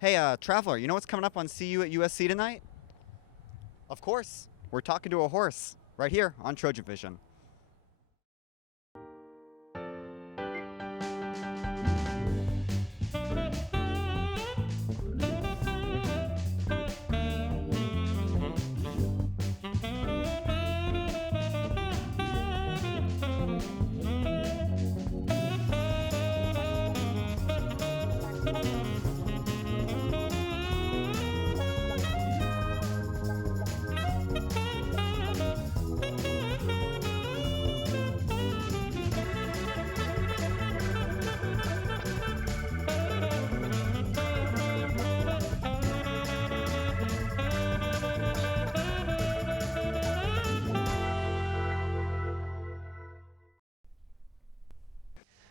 Hey, Traveler, you know what's coming up on CU at USC tonight? Of course, we're talking to a horse right here on Trojan Vision.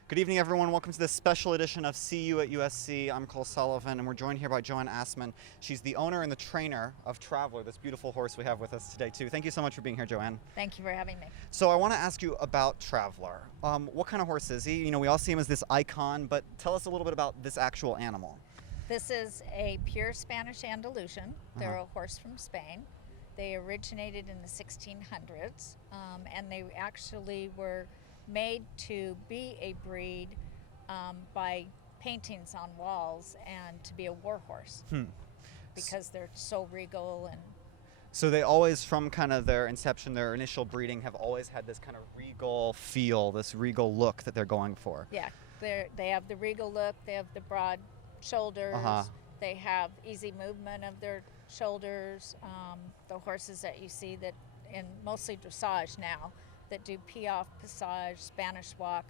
Good evening, everyone. Welcome to this special edition of CU at USC. I'm Cole Sullivan, and we're joined here by Joanne Assman. She's the owner and the trainer of Traveler, this beautiful horse we have with us today, too. Thank you so much for being here, Joanne. Thank you for having me. So I want to ask you about Traveler. What kind of horse is he? You know, we all see him as this icon, but tell us a little bit about this actual animal. This is a pure Spanish Andalusian. They're a horse from Spain. They originated in the 1600s, and they actually were made to be a breed by paintings on walls and to be a war horse because they're so regal. And so they always, from kind of their inception, their initial breeding, have always had this kind of regal feel, this regal look that they're going for. Yeah, they have the regal look. They have the broad shoulders. They have easy movement of their shoulders. The horses that you see that in mostly dressage now that do piaffe, passage, Spanish walk,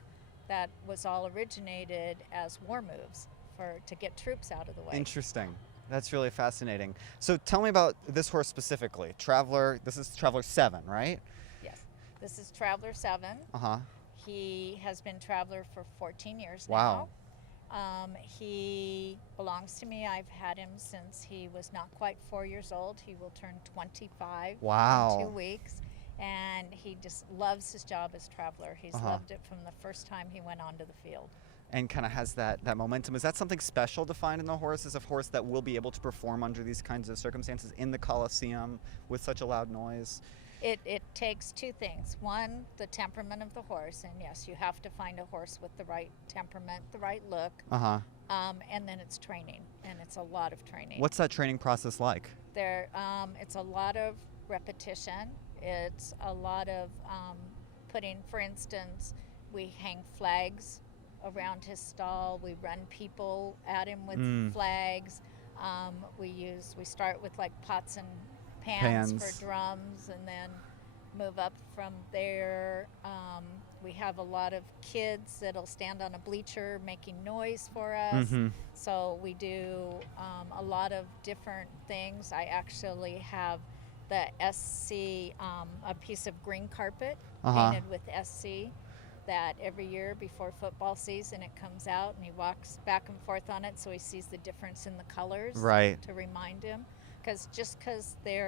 that was all originated as war moves to get troops out of the way. Interesting. That's really fascinating. So tell me about this horse specifically. Traveler, this is Traveler 7, right? Yes. This is Traveler 7. He has been Traveler for 14 years now. Wow. He belongs to me. I've had him since he was not quite 4 years old. He will turn 25 in 2 weeks. And he just loves his job as Traveler. He's loved it from the first time he went onto the field. And kind of has that momentum. Is that something special to find in the horse? Is a horse that will be able to perform under these kinds of circumstances in the Coliseum with such a loud noise? It takes two things. One, the temperament of the horse. And yes, you have to find a horse with the right temperament, the right look. And then it's training. And it's a lot of training. What's that training process like? It's a lot of repetition. It's a lot of putting, for instance, we hang flags around his stall. We run people at him with flags. We start with like pots and pans for drums and then move up from there. We have a lot of kids that'll stand on a bleacher making noise for us. So we do a lot of different things. I actually have the SC, a piece of green carpet painted with SC that every year before football season it comes out and he walks back and forth on it so he sees the difference in the colors to remind him. Because just because they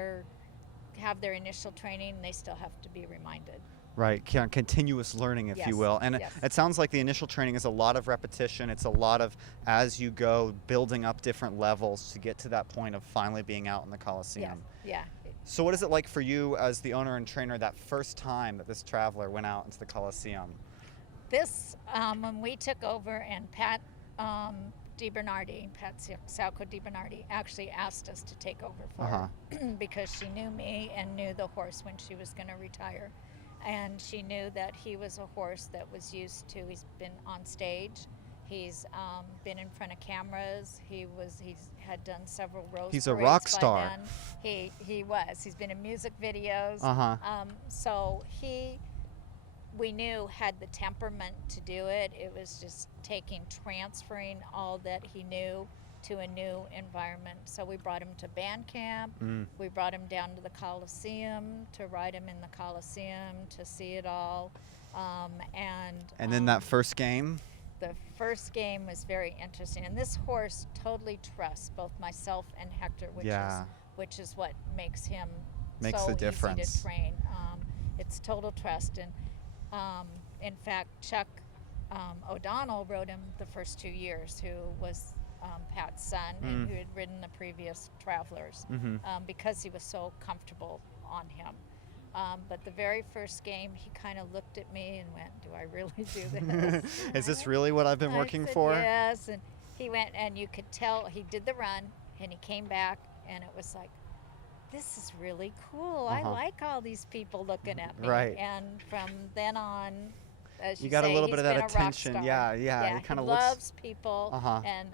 have their initial training, they still have to be reminded. Right, continuous learning, if you will. And it sounds like the initial training is a lot of repetition. It's a lot of, as you go, building up different levels to get to that point of finally being out in the Coliseum. Yeah. So what is it like for you as the owner and trainer that first time that this Traveler went out into the Coliseum? This, when we took over and Pat Salco DiBernardi actually asked us to take over for her because she knew me and knew the horse when she was going to retire. And she knew that he was a horse that was used to, he's been on stage. He's been in front of cameras. He's had done several rose He's a parades rock by star. then. He was. He's been in music videos. So we knew had the temperament to do it. It was just transferring all that he knew to a new environment. So we brought him to band camp. We brought him down to the Coliseum to ride him in the Coliseum to see it all. And then that first game? The first game was very interesting, and this horse totally trusts both myself and Hector, which is what makes him so the difference. Easy to train. It's total trust, and in fact, Chuck O'Donnell rode him the first 2 years, who was Pat's son, and who had ridden the previous Travelers, because he was so comfortable on him. But the very first game, he kind of looked at me and went, "Do I really do this? Is this really what I've been working for?" Yes. And he went, and you could tell he did the run, and he came back, and it was like, this is really cool. I like all these people looking at me. Right. And from then on, as you got say, a little bit of that he's been a rock attention. star. Yeah. He kind of loves people. Uh-huh. And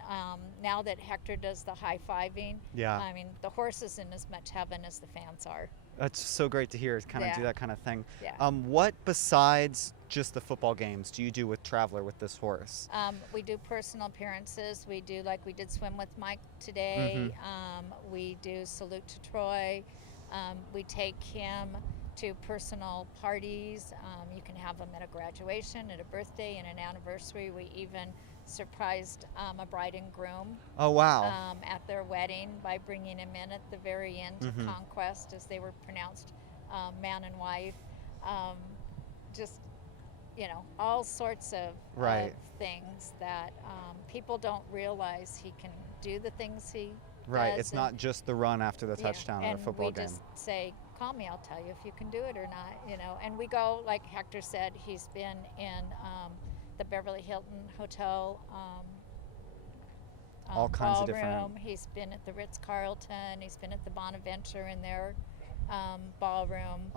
now that Hector does the high-fiving, I mean, the horse is in as much heaven as the fans are. That's so great to hear, kind of do that kind of thing. Yeah. What besides just the football games do you do with Traveler, with this horse? We do personal appearances. We did swim with Mike today. We do Salute to Troy. We take him to personal parties. You can have him at a graduation, at a birthday, and an anniversary. We even surprised a bride and groom. Oh, wow. At their wedding by bringing him in at the very end to Conquest, as they were pronounced man and wife. Just, all sorts of things that people don't realize he can do the things he does. It's not just the run after the touchdown in a football game. And we just say, call me, I'll tell you if you can do it or not, And we go, like Hector said, he's been in the Beverly Hilton Hotel all kinds of ballroom. different. He's been at the Ritz-Carlton. He's been at the Bonaventure in their ballroom.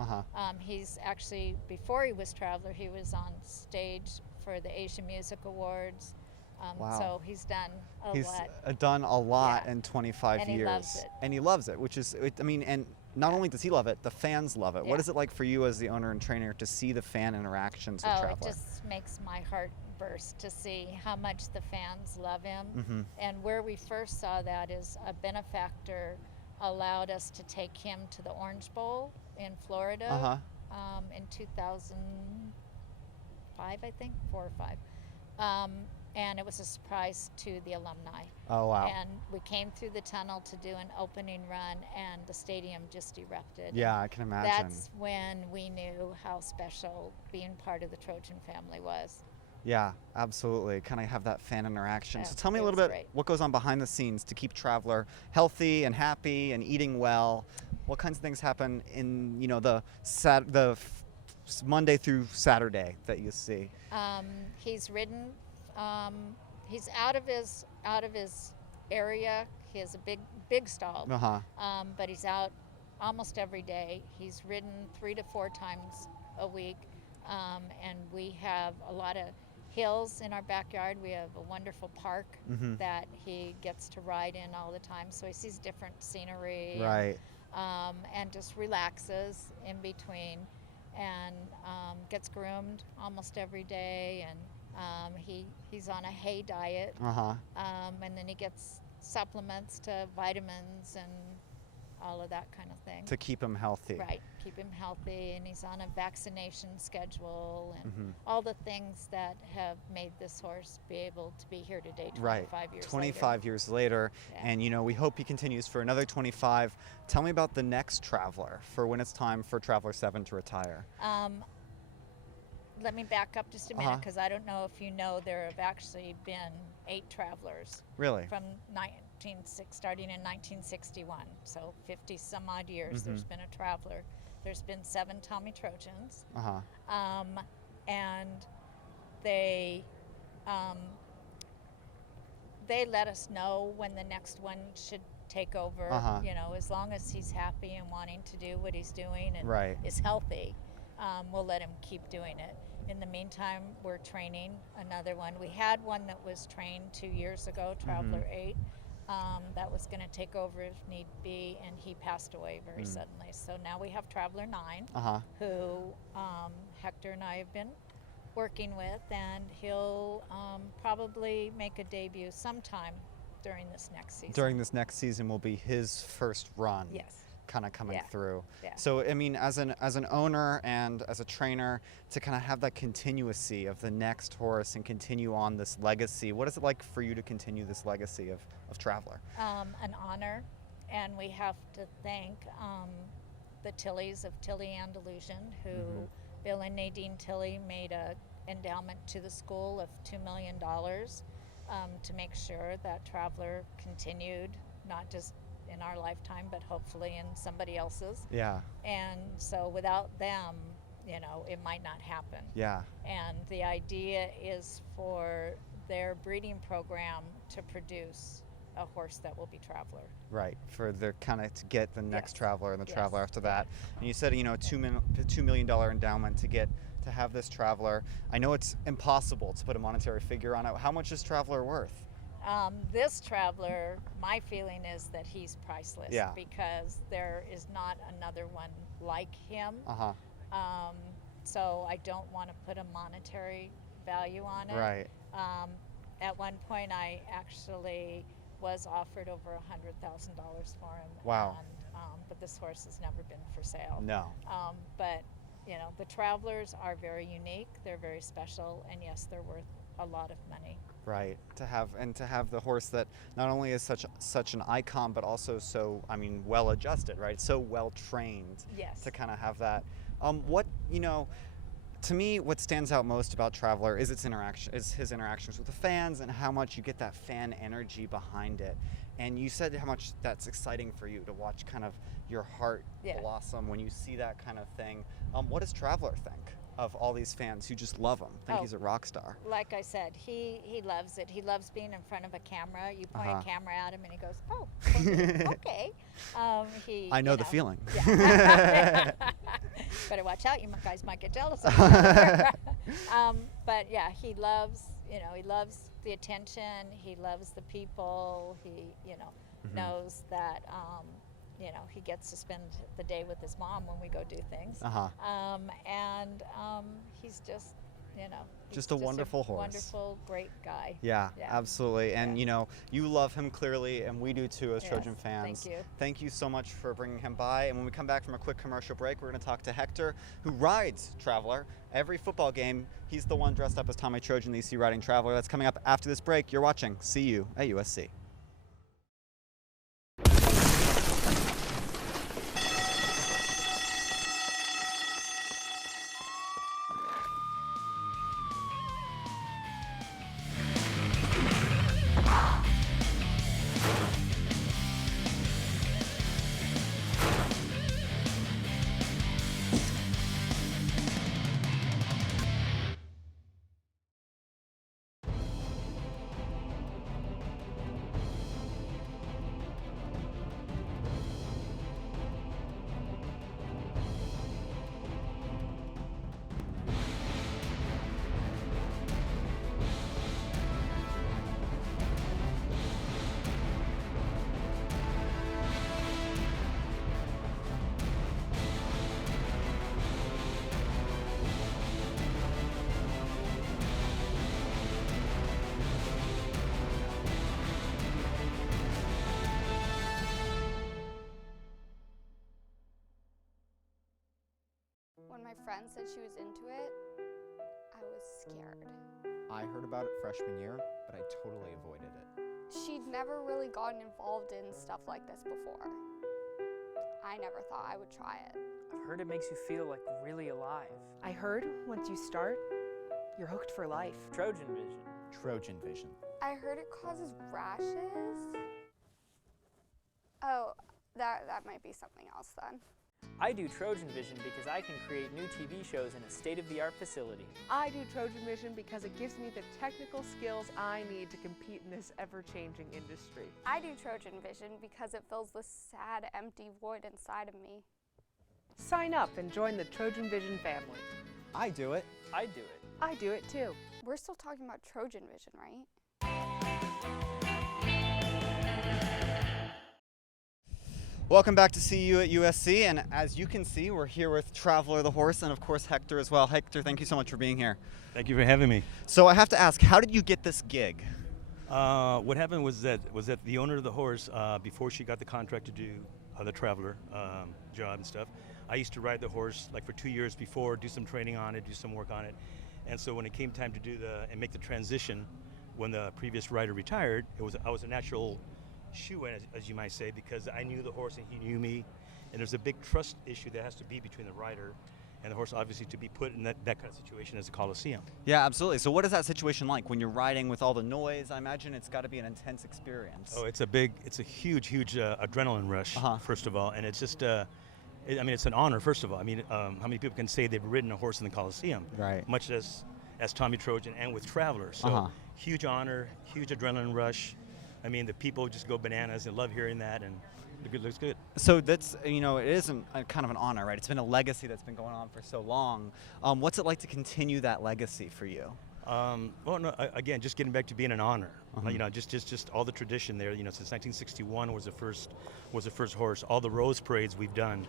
He's actually, before he was Traveler, he was on stage for the Asian Music Awards. Wow. So he's done a lot. He's done a lot in 25 and years. He loves it. And he loves it, which is, and not only does he love it, the fans love it. What is it like for you as the owner and trainer to see the fan interactions with Traveler? It just makes my heart burst to see how much the fans love him. And where we first saw that is a benefactor allowed us to take him to the Orange Bowl in Florida in 2005, I think, 4 or 5. And it was a surprise to the alumni. Oh, wow. And we came through the tunnel to do an opening run, and the stadium just erupted. Yeah, I can imagine. That's when we knew how special being part of the Trojan family was. Yeah, absolutely. Kind of have that fan interaction. Yeah, so tell me a little bit what goes on behind the scenes to keep Traveler healthy and happy and eating well. What kinds of things happen in the Monday through Saturday that you see? He's ridden. He's out of his area. He has a big stall. But he's out almost every day. He's ridden 3 to 4 times a week. And we have a lot of hills in our backyard. We have a wonderful park that he gets to ride in all the time. So he sees different scenery. And just relaxes in between, and gets groomed almost every day. And he's on a hay diet, and then he gets supplements to vitamins and all of that kind of thing. To keep him healthy. Right, keep him healthy, and he's on a vaccination schedule, and all the things that have made this horse be able to be here today 25 years 25 years later, and we hope he continues for another 25. Tell me about the next Traveler, for when it's time for Traveler 7 to retire. Let me back up just a minute, because I don't know if you know, there have actually been 8 Travelers. Really? From starting in 1961, so 50 some odd years. There's been a Traveler. There's been 7 Tommy Trojans. And they let us know when the next one should take over. As long as he's happy and wanting to do what he's doing and is healthy, we'll let him keep doing it. In the meantime, we're training another one. We had one that was trained 2 years ago, Traveler 8, that was going to take over if need be, and he passed away very suddenly. So now we have Traveler 9, who Hector and I have been working with, and he'll probably make a debut sometime during this next season. During this next season will be his first run. Yes. Kind of coming through. So as an owner and as a trainer, to kind of have that continuity of the next horse and continue on this legacy, what is it like for you to continue this legacy of Traveler? An honor, and we have to thank the Tillies of Tilly Andalusian, who Bill and Nadine Tilley made a endowment to the school of $2 million. to make sure that Traveler continued, not just in our lifetime, but hopefully in somebody else's. Yeah. And so without them, you know, it might not happen. Yeah. And the idea is for their breeding program to produce a horse that will be Traveler. Right, for the kind of to get the next Traveler and the Yes. Traveler after that. And you said, you know, $2 million endowment to have this Traveler. I know it's impossible to put a monetary figure on it. How much is Traveler worth? This Traveler, my feeling is that he's priceless. Yeah. Because there is not another one like him. Uh-huh. So I don't want to put a monetary value on it. Right. At one point, I actually was offered over $100,000 for him. Wow. And, but this horse has never been for sale. No. But you know, the Travelers are very unique. They're very special, and yes, they're worth a lot of money. Right. To have the horse that not only is such an icon, but also so, I mean, well adjusted, right? So well trained. Yes. To kind of have that. What, you know, to me, what stands out most about Traveler is his interactions with the fans and how much you get that fan energy behind it. And you said how much that's exciting for you to watch kind of your heart blossom when you see that kind of thing. What does Traveler think of all these fans who just love him, think he's a rock star? Like I said, he loves it. He loves being in front of a camera. You point a camera at him and he goes, oh, okay. I know the feeling. Yeah. Better watch out, you guys might get jealous of him. But yeah, he loves the attention. He loves the people. He, knows that, he gets to spend the day with his mom when we go do things. And he's just, just a wonderful horse. Wonderful, great guy. Yeah, absolutely. And you love him clearly, and we do too as Trojan fans. Thank you. Thank you so much for bringing him by. And when we come back from a quick commercial break, we're going to talk to Hector, who rides Traveler. Every football game, he's the one dressed up as Tommy Trojan that you see riding Traveler. That's coming up after this break. You're watching CU at USC. When my friend said she was into it, I was scared. I heard about it freshman year, but I totally avoided it. She'd never really gotten involved in stuff like this before. I never thought I would try it. I've heard it makes you feel like really alive. I heard once you start, you're hooked for life. Trojan Vision. Trojan Vision. I heard it causes rashes. Oh, that might be something else then. I do Trojan Vision because I can create new TV shows in a state-of-the-art facility. I do Trojan Vision because it gives me the technical skills I need to compete in this ever-changing industry. I do Trojan Vision because it fills the sad, empty void inside of me. Sign up and join the Trojan Vision family. I do it. I do it. I do it too. We're still talking about Trojan Vision, right? Welcome back to CU at USC, and as you can see, we're here with Traveler the horse, and of course Hector as well. Hector, thank you so much for being here. Thank you for having me. So I have to ask, how did you get this gig? What happened was that the owner of the horse, before she got the contract to do the Traveler job and stuff, I used to ride the horse like for 2 years before, do some training on it, do some work on it, and so when it came time to do and make the transition, when the previous rider retired, I was a natural shoe-in, as you might say, because I knew the horse and he knew me, and there's a big trust issue that has to be between the rider and the horse obviously to be put in that kind of situation as a Coliseum. Yeah, absolutely. So what is that situation like when you're riding with all the noise? I imagine it's got to be an intense experience. Oh, it's a huge adrenaline rush, first of all, and it's just, I mean, it's an honor, first of all. I mean, how many people can say they've ridden a horse in the Coliseum? Right. Much as Tommy Trojan and with Traveler. So huge honor, huge adrenaline rush. I mean, the people just go bananas and love hearing that, and it looks good. So that's, you know, it isn't kind of an honor, right? It's been a legacy that's been going on for so long. What's it like to continue that legacy for you? Well, no, again, just getting back to being an honor. You know, just all the tradition there. You know, since 1961 was the first horse. All the rose parades we've done,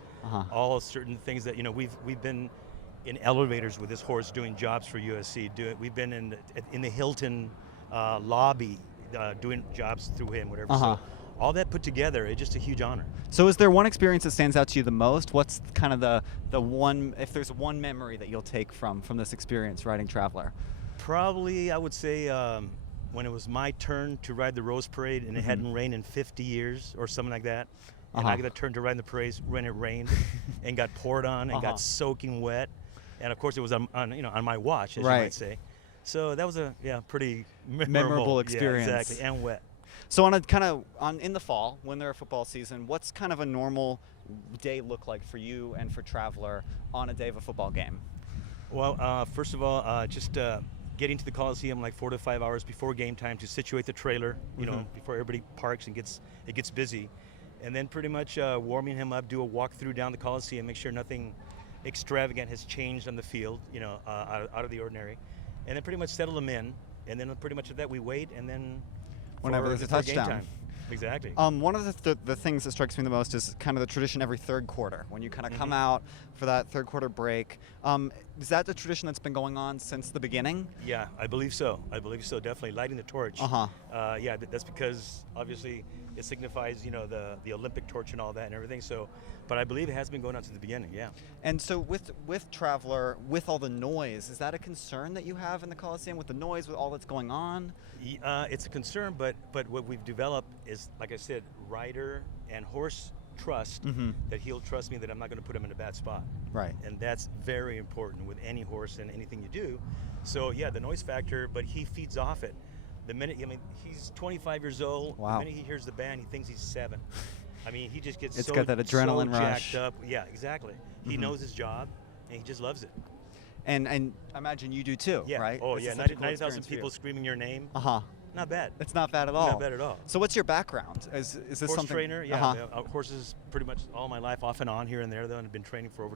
all certain things that, you know, we've been in elevators with this horse doing jobs for USC. We've been in the Hilton lobby doing jobs through him, whatever. So all that put together, it's just a huge honor. So is there one experience that stands out to you the most? What's kind of the one, if there's one memory that you'll take from this experience riding Traveler? Probably, I would say, when it was my turn to ride the Rose Parade and it hadn't rained in 50 years or something like that. And I got a turn to ride in the parade when it rained and got poured on and got soaking wet. And of course it was on my watch, as you might say. So that was a pretty memorable experience. Yeah, exactly, and wet. So in the fall, when they're a football season, what's kind of a normal day look like for you and for Traveler on a day of a football game? Well, first of all, just getting to the Coliseum like 4 to 5 hours before game time to situate the trailer, you know, before everybody parks and it gets busy, and then pretty much warming him up, do a walkthrough down the Coliseum, make sure nothing extravagant has changed on the field, you know, out of the ordinary, and then pretty much settle them in, and then pretty much at that we wait, and then whenever there's a touchdown. Game time. Exactly. One of the things that strikes me the most is kind of the tradition every third quarter when you kind of come out for that third quarter break. Is that the tradition that's been going on since the beginning? Yeah, I believe so. Definitely lighting the torch. Yeah, that's because obviously it signifies, you know, the Olympic torch and all that and everything. So, but I believe it has been going on since the beginning. Yeah. And so with Traveler, with all the noise, is that a concern that you have in the Coliseum with the noise, with all that's going on? It's a concern, but what we've developed is, like I said, rider and horse trust, that he'll trust me that I'm not going to put him in a bad spot. Right. And that's very important with any horse and anything you do. So yeah, the noise factor, but he feeds off it. The minute, I mean, he's 25 years old. Wow. The minute he hears the band, he thinks he's 7. I mean, he just gets it's got that adrenaline rush. Jacked up. Yeah, exactly. He knows his job, and he just loves it. And I imagine you do too, right? Oh, yeah. 90,000 people screaming your name. Not bad. It's not bad at all. Not bad at all. So what's your background? Is this horse something? Trainer? Yeah, horses pretty much all my life, off and on here and there. Though, and I've been training for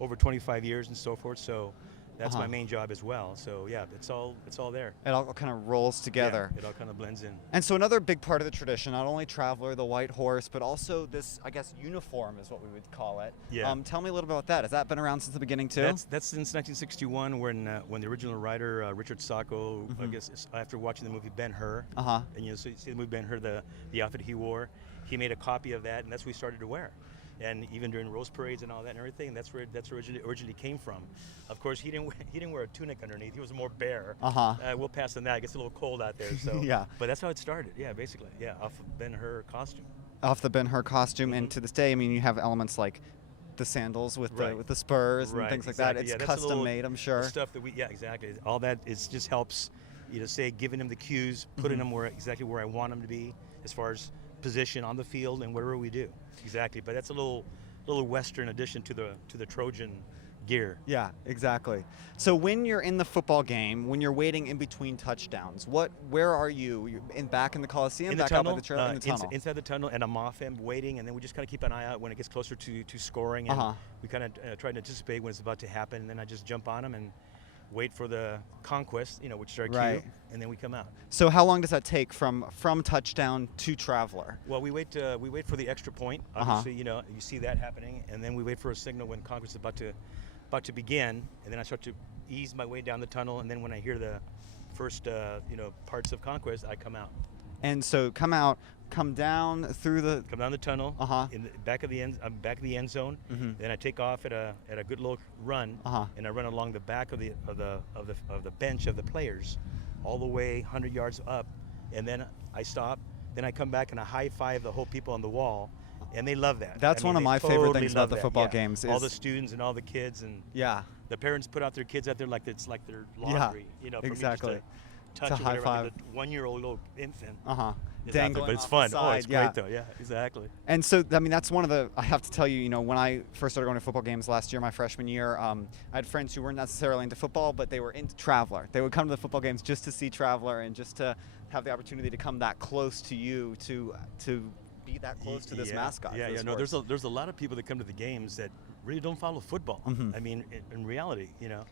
over 25 years and so forth. So that's my main job as well. So yeah, it's all there. It all kind of rolls together. Yeah, it all kind of blends in. And so another big part of the tradition, not only Traveler, the white horse, but also this, I guess, uniform is what we would call it. Yeah. Tell me a little bit about that. Has that been around since the beginning too? That's since 1961 when the original writer Richard Sacco, I guess after watching the movie Ben-Hur, and you know, so you see the movie Ben-Hur, the outfit he wore, he made a copy of that, and that's what we started to wear. And even during rose parades and all that and everything, that's where originally came from. Of course, he didn't wear a tunic underneath. He was more bare. We'll pass on that. It gets a little cold out there. So yeah. But that's how it started. Yeah, basically. Yeah, off of Ben-Hur costume. Off the Ben-Hur costume, and to this day, I mean, you have elements like the sandals with the spurs and things like that. It's custom made, I'm sure. The stuff that exactly. All that is just helps, you know, say giving him the cues, putting him exactly where I want him to be, as far as position on the field and whatever we do. Exactly, but that's a little Western addition to the Trojan gear. Yeah, exactly. So when you're in the football game, when you're waiting in between touchdowns, where are you? You're back in the Coliseum, back out by the trail, in the tunnel? Inside the tunnel, and I'm off him waiting, and then we just kind of keep an eye out when it gets closer to scoring, and we kind of try to anticipate when it's about to happen, and then I just jump on him and wait for the conquest, you know, which is our cue, and then we come out. So how long does that take from touchdown to Traveler? Well, we wait for the extra point. Obviously, you know, you see that happening, and then we wait for a signal when conquest is about to begin, and then I start to ease my way down the tunnel, and then when I hear the first parts of conquest, I come out. And so come down the tunnel, in the back of the end zone. Then I take off at a good little run, and I run along the back of the bench of the players, all the way 100 yards up, and then I stop. Then I come back and I high five the whole people on the wall, and they love that. That's one of my favorite things about the football games. All is the students and all the kids, and yeah, the parents put out their kids out there like it's like their laundry. You know, for exactly. me just to touch To or high whatever, five. like a 1-year-old little infant. Is out there, Dangling but it's off fun. the Oh, it's side, yeah. great though. Yeah, exactly. And so, I mean, that's one of the, I have to tell you, you know, when I first started going to football games last year, my freshman year, I had friends who weren't necessarily into football, but they were into Traveler. They would come to the football games just to see Traveler and just to have the opportunity to come that close to you, to be that close to this mascot. Yeah, for yeah. this No, horse. there's a lot of people that come to the games that really don't follow football. I mean, in reality, you know,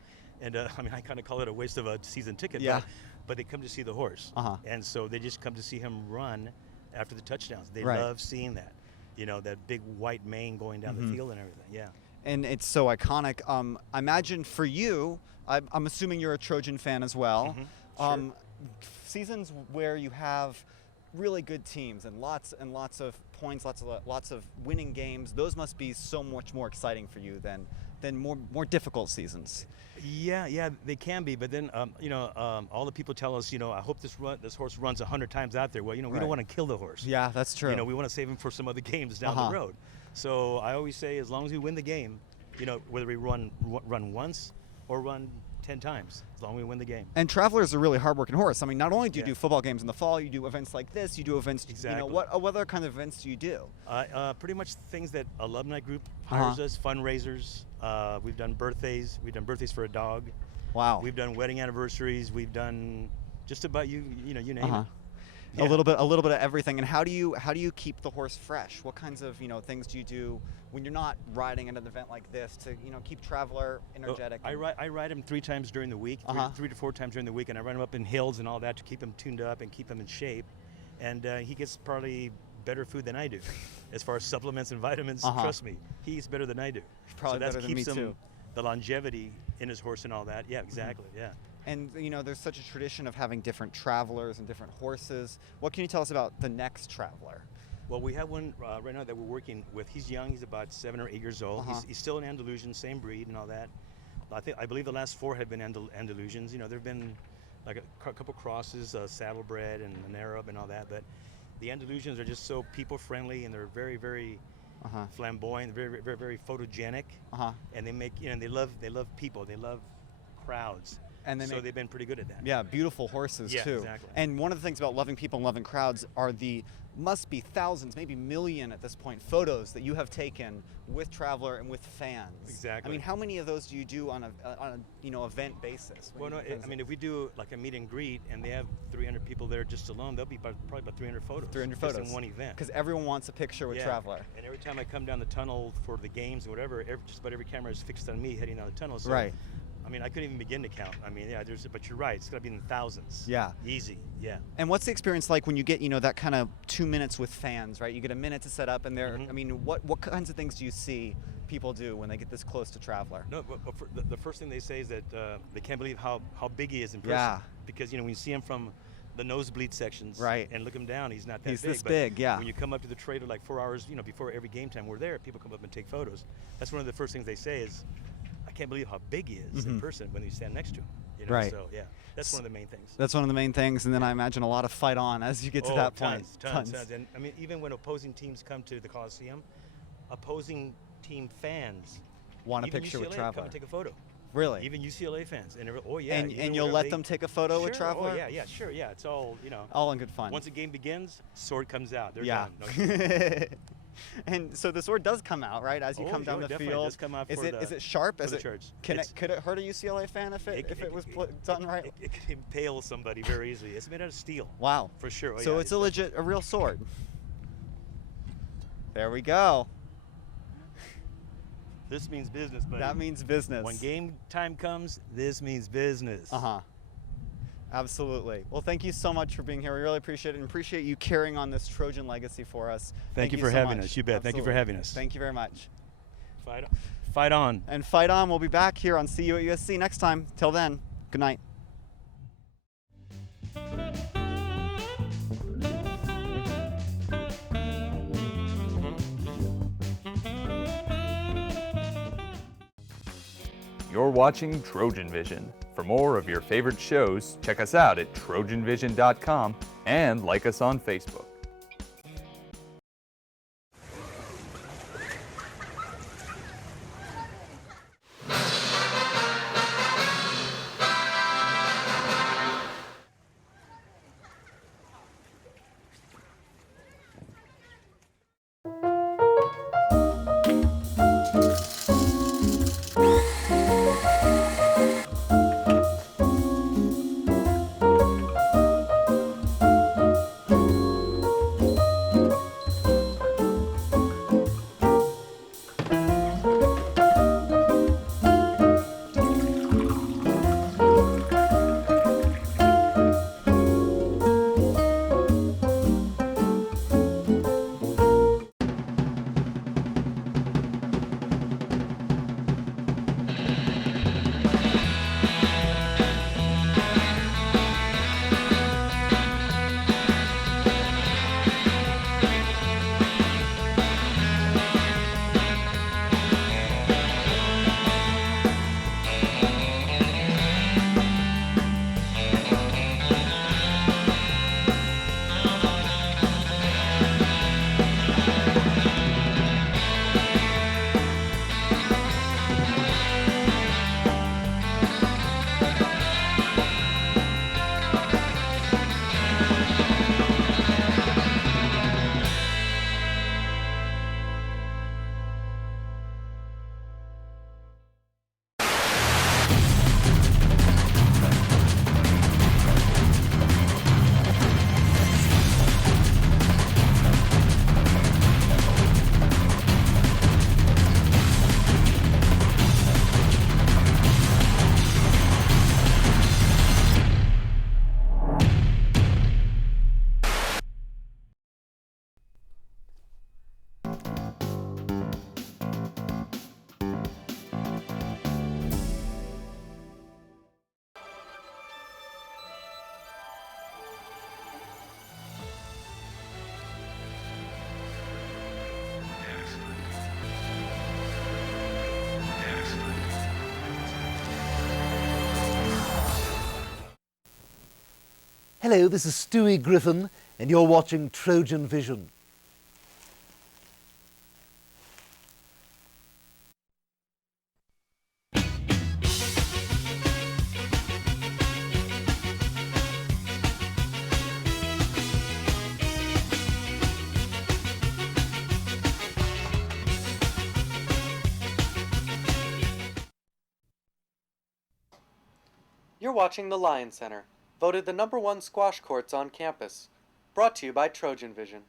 and I mean, I kind of call it a waste of a season ticket. Yeah. But they come to see the horse, and so they just come to see him run after the touchdowns. They love seeing that, you know, that big white mane going down the field and everything. Yeah. And it's so iconic. I imagine for you, I'm assuming you're a Trojan fan as well. Sure. Seasons where you have really good teams and lots of points, lots of winning games. Those must be so much more exciting for you than more difficult seasons. Yeah, they can be. But then, you know, all the people tell us, you know, I hope this horse runs 100 times out there. Well, you know, we don't want to kill the horse. Yeah, that's true. You know, we want to save him for some other games down the road. So I always say, as long as we win the game, you know, whether we run once or run 10 times, as long as we win the game. And Traveler is a really hardworking horse. I mean, not only do you do football games in the fall, you do events like this, you do events, Exactly. you know, what other kind of events do you do? Pretty much things that alumni group hires us, fundraisers. We've done birthdays. We've done birthdays for a dog. Wow. We've done wedding anniversaries. We've done just about you name it. A little bit of everything. And how do you keep the horse fresh? What kinds of, you know, things do you do when you're not riding at an event like this to, you know, keep Traveler energetic? I ride him 3 times during the week, 3 to 4 times during the week, and I ride him up in hills and all that to keep him tuned up and keep him in shape. And he gets probably better food than I do, as far as supplements and vitamins. Trust me, he eats better than I do. Probably so that better than me keeps him too. the longevity in his horse and all that. Yeah, exactly. Yeah. And, you know, there's such a tradition of having different Travelers and different horses. What can you tell us about the next Traveler? Well, we have one right now that we're working with. He's young. He's about 7 or 8 years old. He's still an Andalusian, same breed and all that. I believe the last 4 have been Andalusians. You know, there've been like a couple crosses, saddlebred and an Arab and all that. But the Andalusians are just so people friendly, and they're very, very flamboyant, very, very, very photogenic. And they make, you know, they love people. They love crowds. And so they've been pretty good at that. Yeah, beautiful horses too. Exactly. And one of the things about loving people and loving crowds are the must be thousands, maybe million at this point, photos that you have taken with Traveler and with fans. Exactly. I mean, how many of those do you do on a you know, event basis? Well, no, I mean, if we do like a meet and greet and they have 300 people there just alone, there'll be probably about 300 photos. 300 just photos in one event. Because everyone wants a picture with Traveler. And every time I come down the tunnel for the games or whatever, just about every camera is fixed on me heading down the tunnel. So, I mean, I couldn't even begin to count. I mean, yeah, but you're right. It's going to be in the thousands. Yeah. Easy, yeah. And what's the experience like when you get, you know, that kind of 2 minutes with fans, right? You get a minute to set up, and they're, I mean, what kinds of things do you see people do when they get this close to Traveler? No, but the first thing they say is that they can't believe how big he is in person. Yeah. Because, you know, when you see him from the nosebleed sections and look him down, he's not that big. He's this big, yeah. When you come up to the trailer like 4 hours, you know, before every game time we're there, people come up and take photos. That's one of the first things they say is, I can't believe how big he is in person when you stand next to him. You know? So yeah, that's one of the main things. That's one of the main things, and then I imagine a lot of fight on as you get to that point. Tons. And I mean, even when opposing teams come to the Coliseum, opposing team fans want a picture with Traveler. Come and take a photo. Really? Even UCLA fans, and and you'll let them take a photo with Traveler? Oh yeah, sure, yeah. It's all, you know. All in good fun. Once the game begins, sword comes out. They're done. No, and so the sword does come out, right? As you come down the field. It does come out is it sharp? Is it church? Could it hurt a UCLA fan if it was done right? It could impale somebody very easily. It's made out of steel. Wow. For sure. Oh, so yeah, it's a real sword. There we go. This means business, buddy. That means business. When game time comes, this means business. Absolutely. Well, thank you so much for being here. We really appreciate it, and appreciate you carrying on this Trojan legacy for us. Thank you for having us. You bet. Thank you for having us. Thank you very much. Fight on. And fight on. We'll be back here on See You at USC next time. Till then, good night. You're watching Trojan Vision. For more of your favorite shows, check us out at trojanvision.com and like us on Facebook. Hello, this is Stewie Griffin, and you're watching Trojan Vision. You're watching the Lion Center, voted the #1 squash courts on campus. Brought to you by Trojan Vision.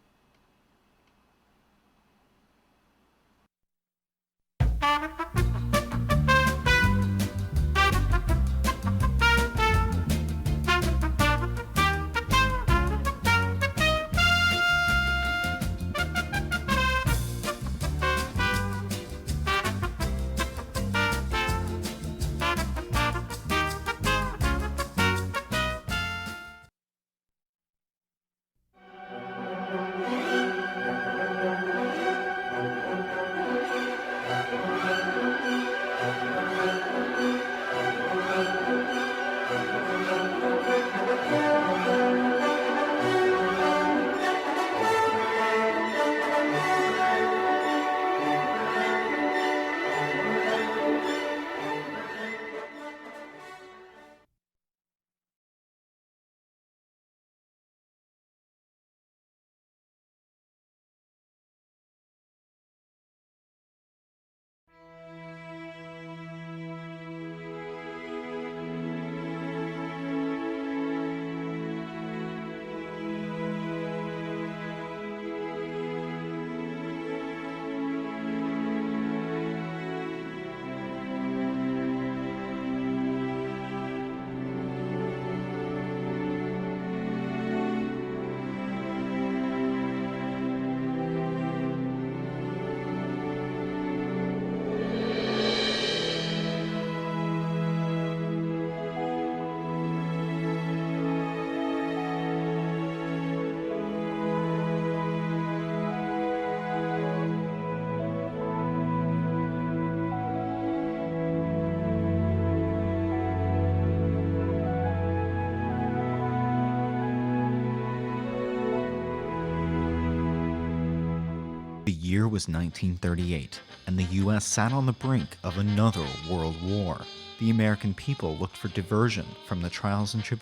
The year was 1938, and the U.S. sat on the brink of another world war. The American people looked for diversion from the trials and tribulations